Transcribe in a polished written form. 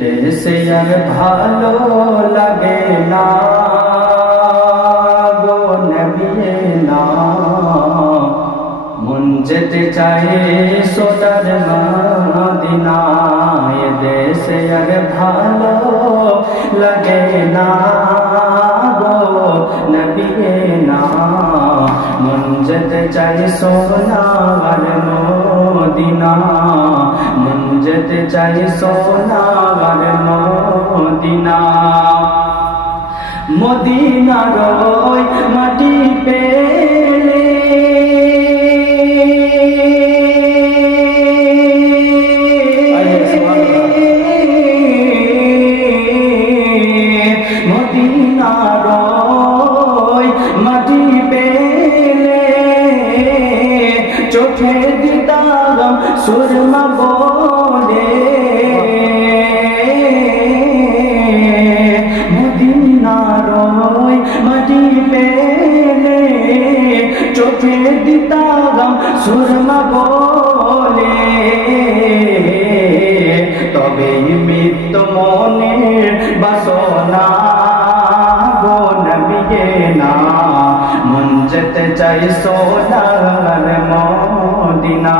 দেশে আর ভালো লাগে না গো নবী না, মন যেতে চায় সোনার মদিনায়। দেশে আর ভালো লাগে না গো নবী না, মন যেতে চায় সোনার মদিনা, মন যেতে চাই সোনার মদিনা। মদিনার ওই মাটি পেলে মদিনার ওই মাটি পেলে চোখে দিতাম সুরমা বলে। মদিনার ওই মাটি পেলে চোখে দিতাম সুরমা বলে। তবে মৃত্যু মনের বাসনা গো নবী না, মন যেতে চাই সোনার মদিনা।